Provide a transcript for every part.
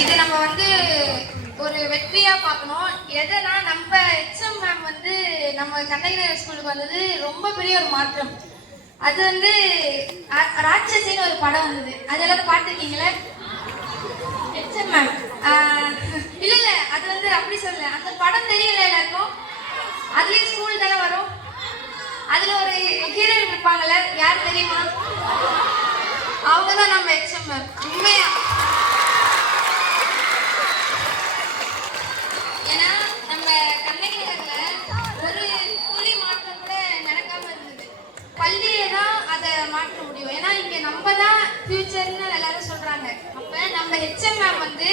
இது நம்ம வந்து ஒரு வெற்றியா பார்க்கணும். எதனா நம்ம எச்எம் மேம் வந்து நம்ம கண்ணகிரி ஸ்கூலுக்கு வந்தது ரொம்ப பெரிய ஒரு மாற்றம். அது வந்து ராட்சசின்னு ஒரு படம் வந்தது, அது எல்லாரும் பார்த்துருக்கீங்களே? எச்எம் மேம் இல்ல இல்ல, அது வந்து அப்படி சொல்ல, அந்த படம் தெரியல எல்லாருக்கும். அதுலயும் ஸ்கூல் தானே வரும். அதுல ஒரு ஹீரோயின் இருப்பாங்கல்ல, யார் தெரியுமா? அவங்கதான் நம்ம எச்எம் மேம். உண்மையா, ஏன்னா நம்ம கண்ணகி நகர்ல ஒரு துளி மாற்றம் கூட நடக்காம இருந்தது. பள்ளியே தான் அதை மாற்ற முடியும். ஏன்னா இங்க நம்ம தான் ஃபியூச்சர்னு எல்லாரும் சொல்றாங்க. அப்ப நம்ம ஹெச்எம் மேம் வந்து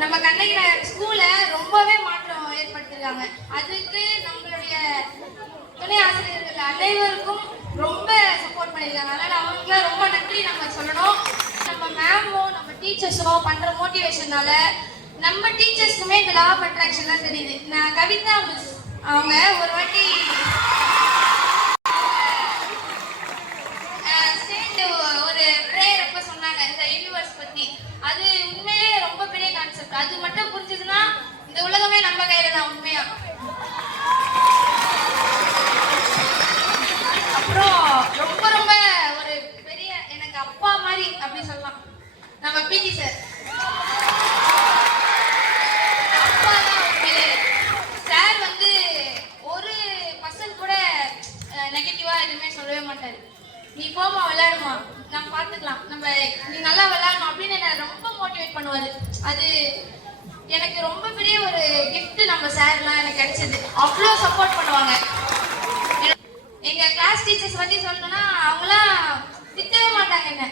நம்ம கண்ணகி நகர் ஸ்கூல்ல ரொம்பவே மாற்றம் ஏற்படுத்திருக்காங்க. அதுக்கு நம்மளுடைய துணை ஆசிரியர்கள் அனைவருக்கும் ரொம்ப சப்போர்ட் பண்ணியிருக்காங்க. அதனால அவங்களுக்கு ரொம்ப நன்றி நம்ம சொல்லணும். நம்ம மேமோ நம்ம டீச்சர்ஸோ பண்ற மோட்டிவேஷனால நம்ம டீச்சர்ஸ்க்குமே இந்த லா ஆஃப் அட்ராக்ஷன் தான் தெரியுது. நான் கவிதா மிஸ் அவங்க ஒரு வாட்டி ஒரு ப்ரேயர் அப்ப சொன்னாங்க இந்த யூனிவர்ஸ் பத்தி. அது உண்மையிலே ரொம்ப பெரிய கான்செப்ட். அது மட்டும் புரிஞ்சதுன்னா இந்த உலகமே நம்ம கையில தான். உண்மையா அப்புறம் ரொம்ப ரொம்ப ஒரு பெரிய எனக்கு அப்பா மாதிரி அப்படி சொல்லலாம் நம்ம பிடி சார். அப்பா தான் உண்மையிலே. சார் வந்து ஒரு பர்சன்ட் கூட நெகட்டிவா எதுவுமே சொல்லவே மாட்டாரு. நீ போமா விளையாடுமா, நம்ம பார்த்துக்கலாம், நம்ம நீ நல்லா விளையாடணும் அப்படின்னு என்ன ரொம்ப மோட்டிவேட் பண்ணுவாரு. அது எனக்கு ரொம்ப பெரிய ஒரு கிஃப்ட். நம்ம சார்லாம் எனக்கு கிடைச்சது. அவ்வளோ சப்போர்ட் பண்ணுவாங்க. எங்க கிளாஸ் டீச்சர்ஸ் பத்தி சொல்லணும்னா அவங்களாம் திட்டவே மாட்டாங்க. என்ன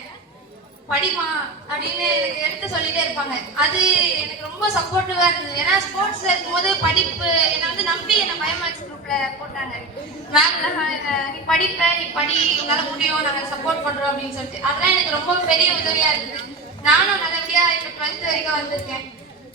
படிமா அப்படின்னு எனக்கு எடுத்து சொல்லிட்டே இருப்பாங்க. அது எனக்கு ரொம்ப சப்போர்ட்டிவா இருந்தது. ஏன்னா ஸ்போர்ட்ஸ்ல இருக்கும்போது படிப்பு என்னை வந்து நம்பி என்னை பயோமேக்ஸ் குரூப்ல போட்டாங்க. மேம் நீ படிப்ப, நீ படி, உன்னால முடியும், நாங்க சப்போர்ட் பண்றோம் அப்படின்னு சொல்லிட்டு. அதெல்லாம் எனக்கு ரொம்ப பெரிய உதவியா இருக்குது. நானும் நல்லபடியா இப்ப 12th வரைக்கும் வந்திருக்கேன்.